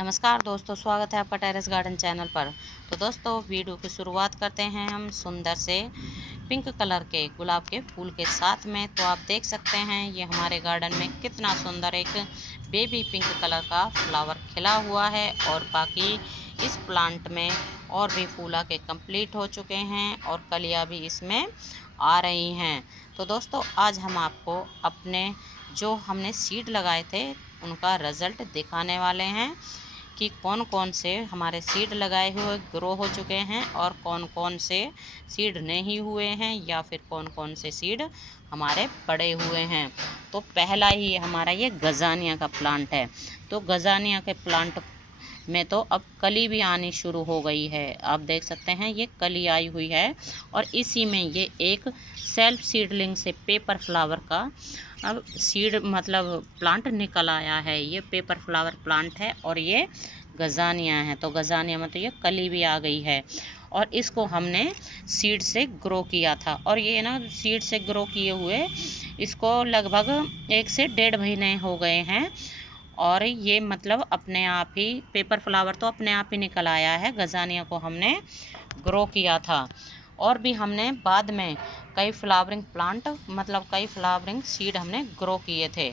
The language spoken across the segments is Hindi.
नमस्कार दोस्तों, स्वागत है आपका टेरेस गार्डन चैनल पर। तो दोस्तों, वीडियो की शुरुआत करते हैं हम सुंदर से पिंक कलर के गुलाब के फूल के साथ में। तो आप देख सकते हैं ये हमारे गार्डन में कितना सुंदर एक बेबी पिंक कलर का फ्लावर खिला हुआ है। और बाकी इस प्लांट में और भी फूल आके कंप्लीट हो चुके हैं और कलियां भी इसमें आ रही हैं। तो दोस्तों, आज हम आपको अपने जो हमने सीड लगाए थे उनका रिज़ल्ट दिखाने वाले हैं कि कौन कौन से हमारे सीड लगाए हुए ग्रो हो चुके हैं और कौन कौन से सीड नहीं हुए हैं, या फिर कौन कौन से सीड हमारे बड़े हुए हैं। तो पहला ही हमारा ये गजानिया का प्लांट है। तो गजानिया के प्लांट में तो अब कली भी आनी शुरू हो गई है। आप देख सकते हैं ये कली आई हुई है और इसी में ये एक सेल्फ सीडलिंग से पेपर फ्लावर का अब सीड मतलब प्लांट निकल आया है। ये पेपर फ्लावर प्लांट है और ये गजानिया है। तो गजानिया में तो ये कली भी आ गई है और इसको हमने सीड से ग्रो किया था। और ये ना सीड से ग्रो किए हुए इसको लगभग 1 से 1.5 महीने हो गए हैं। और ये मतलब अपने आप ही पेपर फ्लावर तो अपने आप ही निकल आया है। गजानिया को हमने ग्रो किया था और भी हमने बाद में कई फ्लावरिंग प्लांट मतलब कई फ्लावरिंग सीड हमने ग्रो किए थे।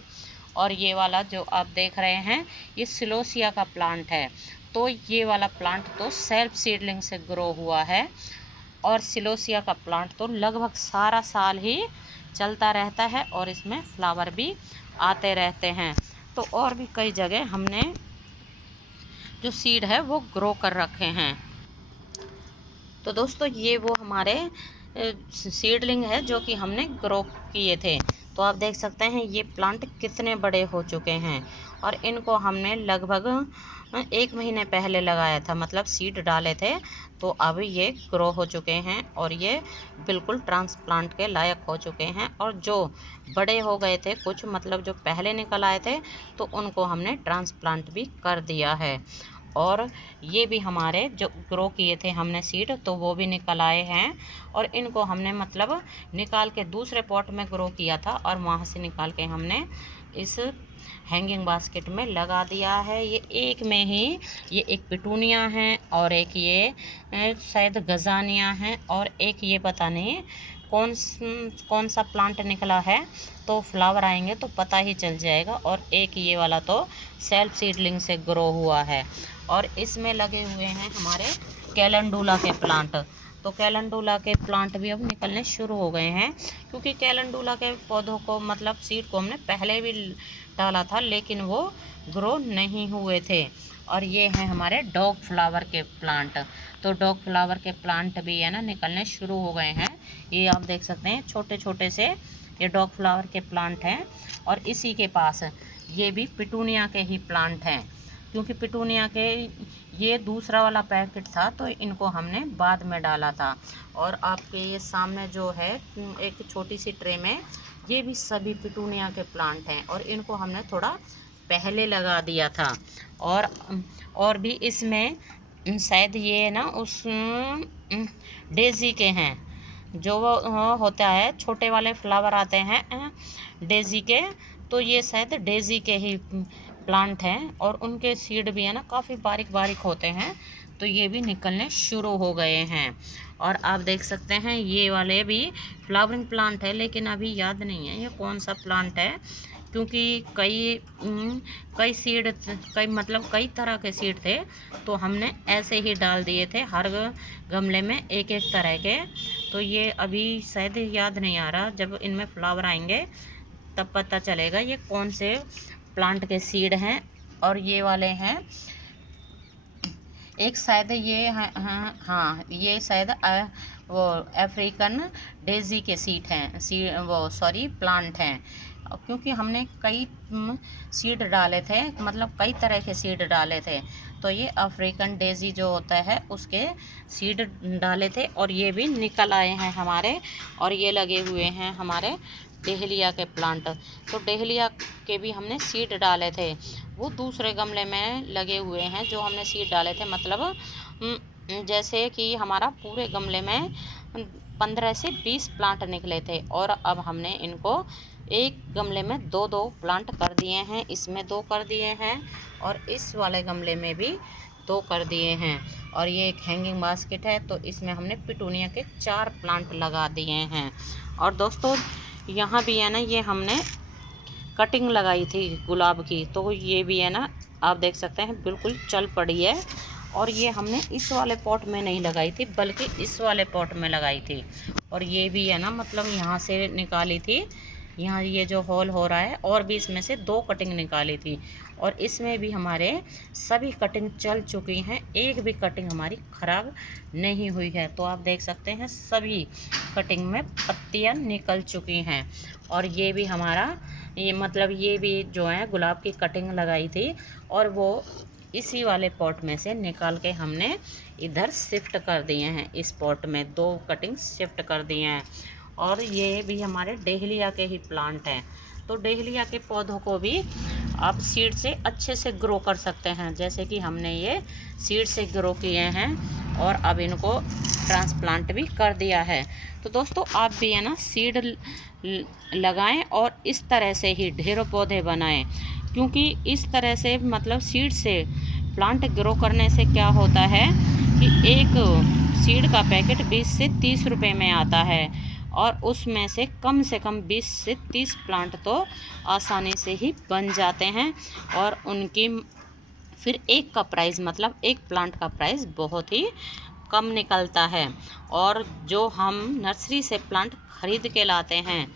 और ये वाला जो आप देख रहे हैं ये सिलोसिया का प्लांट है। तो ये वाला प्लांट तो सेल्फ सीडलिंग से ग्रो हुआ है और सिलोसिया का प्लांट तो लगभग सारा साल ही चलता रहता है और इसमें फ्लावर भी आते रहते हैं। तो और भी कई जगह हमने जो सीड है वो ग्रो कर रखे हैं। तो दोस्तों, ये वो हमारे सीडलिंग है जो कि हमने ग्रो किए थे। तो आप देख सकते हैं ये प्लांट कितने बड़े हो चुके हैं और इनको हमने लगभग 1 महीने पहले लगाया था, मतलब सीड डाले थे। तो अब ये ग्रो हो चुके हैं और ये बिल्कुल ट्रांसप्लांट के लायक हो चुके हैं। और जो बड़े हो गए थे कुछ मतलब जो पहले निकल आए थे तो उनको हमने ट्रांसप्लांट भी कर दिया है। और ये भी हमारे जो ग्रो किए थे हमने सीड तो वो भी निकल आए हैं। और इनको हमने मतलब निकाल के दूसरे पॉट में ग्रो किया था और वहाँ से निकाल के हमने इस हैंगिंग बास्केट में लगा दिया है। ये एक में ही ये एक पिटूनिया है और एक ये शायद गजानिया है और एक ये पता नहीं कौन सा प्लांट निकला है। तो फ्लावर आएंगे तो पता ही चल जाएगा। और एक ये वाला तो सेल्फ सीडलिंग से ग्रो हुआ है। और इसमें लगे हुए हैं हमारे कैलेंडुला के प्लांट। तो कैलेंडुला के प्लांट भी अब निकलने शुरू हो गए हैं, क्योंकि कैलेंडुला के पौधों को मतलब सीड को हमने पहले भी डाला था लेकिन वो ग्रो नहीं हुए थे। और ये हैं हमारे डॉग फ्लावर के प्लांट। तो डॉग फ्लावर के प्लांट भी है ना निकलने शुरू हो गए हैं। ये आप देख सकते हैं छोटे छोटे से ये डॉग फ्लावर के प्लांट हैं। और इसी के पास ये भी पिटूनिया के ही प्लांट हैं, क्योंकि पिटूनिया के ये दूसरा वाला पैकेट था तो इनको हमने बाद में डाला था। और आपके ये सामने जो है एक छोटी सी ट्रे में ये भी सभी पिटूनिया के प्लांट हैं और इनको हमने थोड़ा पहले लगा दिया था। और भी इसमें शायद ये ना उस डेज़ी के हैं, जो वो होता है छोटे वाले फ्लावर आते हैं डेज़ी के। तो ये शायद डेज़ी के ही प्लांट हैं और उनके सीड भी है ना काफ़ी बारीक बारीक होते हैं। तो ये भी निकलने शुरू हो गए हैं। और आप देख सकते हैं ये वाले भी फ्लावरिंग प्लांट है, लेकिन अभी याद नहीं है ये कौन सा प्लांट है, क्योंकि कई सीड कई तरह के सीड थे तो हमने ऐसे ही डाल दिए थे हर गमले में एक एक तरह के। तो ये अभी शायद याद नहीं आ रहा, जब इनमें फ्लावर आएंगे तब पता चलेगा ये कौन से प्लांट के सीड हैं। और ये वाले हैं एक शायद ये हाँ ये शायद वो अफ्रीकन डेज़ी के सीड हैं, वो सॉरी प्लांट हैं। क्योंकि हमने कई सीड डाले थे, मतलब कई तरह के सीड डाले थे। तो ये अफ्रीकन डेज़ी जो होता है उसके सीड डाले थे और ये भी निकल आए हैं हमारे। और ये लगे हुए हैं हमारे डहेलिया के प्लांट। तो डहेलिया के भी हमने सीड डाले थे, वो दूसरे गमले में लगे हुए हैं जो हमने सीड डाले थे। मतलब जैसे कि हमारा पूरे गमले में 15 से 20 प्लांट निकले थे और अब हमने इनको एक गमले में 2-2 प्लांट कर दिए हैं। इसमें 2 कर दिए हैं और इस वाले गमले में भी 2 कर दिए हैं। और ये एक हैंगिंग बास्केट है तो इसमें हमने पिटूनिया के 4 प्लांट लगा दिए हैं। और दोस्तों यहाँ भी है ना, ये हमने कटिंग लगाई थी गुलाब की, तो ये भी है ना, आप देख सकते हैं बिल्कुल चल पड़ी है। और ये हमने इस वाले पॉट में नहीं लगाई थी बल्कि इस वाले पॉट में लगाई थी। और ये भी है ना, मतलब यहाँ से निकाली थी, यहाँ ये जो होल हो रहा है, और भी इसमें से 2 कटिंग निकाली थी। और इसमें भी हमारे सभी कटिंग चल चुकी हैं, एक भी कटिंग हमारी ख़राब नहीं हुई है। तो आप देख सकते हैं सभी कटिंग में पत्तियां निकल चुकी हैं। और ये भी हमारा ये भी जो है गुलाब की कटिंग लगाई थी और वो इसी वाले पॉट में से निकाल के हमने इधर शिफ्ट कर दिए हैं। इस पॉट में 2 कटिंग शिफ्ट कर दिए हैं। और ये भी हमारे डहेलिया के ही प्लांट हैं। तो डहेलिया के पौधों को भी आप सीड से अच्छे से ग्रो कर सकते हैं, जैसे कि हमने ये सीड से ग्रो किए हैं और अब इनको ट्रांसप्लांट भी कर दिया है। तो दोस्तों आप भी है ना सीड लगाएं और इस तरह से ही ढेरों पौधे बनाएं, क्योंकि इस तरह से मतलब सीड से प्लांट ग्रो करने से क्या होता है कि एक सीड का पैकेट 20 से 30 रुपए में आता है और उसमें से कम 20 से 30 प्लांट तो आसानी से ही बन जाते हैं। और उनकी फिर एक का प्राइस, मतलब एक प्लांट का प्राइस बहुत ही कम निकलता है। और जो हम नर्सरी से प्लांट ख़रीद के लाते हैं,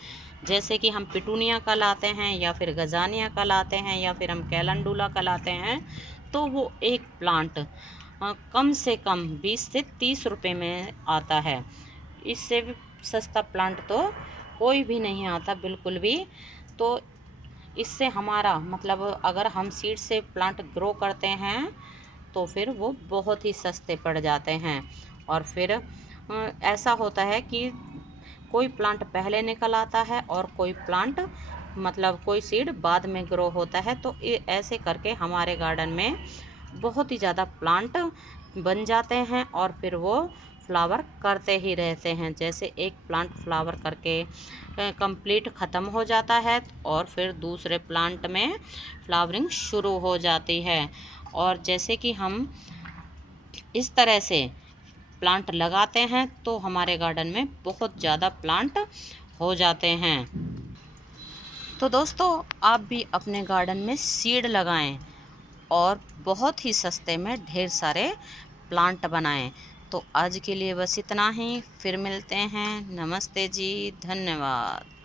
जैसे कि हम पिटूनिया का लाते हैं या फिर गजानिया का लाते हैं या फिर हम कैलेंडुला का लाते हैं, तो वो एक प्लांट कम से कम 20 से 30 रुपए में आता है। इससे भी सस्ता प्लांट तो कोई भी नहीं आता बिल्कुल भी। तो इससे हमारा मतलब अगर हम सीड से प्लांट ग्रो करते हैं तो फिर वो बहुत ही सस्ते पड़ जाते हैं। और फिर ऐसा होता है कि कोई प्लांट पहले निकल आता है और कोई प्लांट मतलब कोई सीड बाद में ग्रो होता है। तो ऐसे करके हमारे गार्डन में बहुत ही ज़्यादा प्लांट बन जाते हैं और फिर वो फ्लावर करते ही रहते हैं। जैसे एक प्लांट फ्लावर करके कंप्लीट ख़त्म हो जाता है और फिर दूसरे प्लांट में फ्लावरिंग शुरू हो जाती है। और जैसे कि हम इस तरह से प्लांट लगाते हैं तो हमारे गार्डन में बहुत ज़्यादा प्लांट हो जाते हैं। तो दोस्तों आप भी अपने गार्डन में सीड लगाएं और बहुत ही सस्ते में ढेर सारे प्लांट बनाएं। तो आज के लिए बस इतना ही, फिर मिलते हैं। नमस्ते जी, धन्यवाद।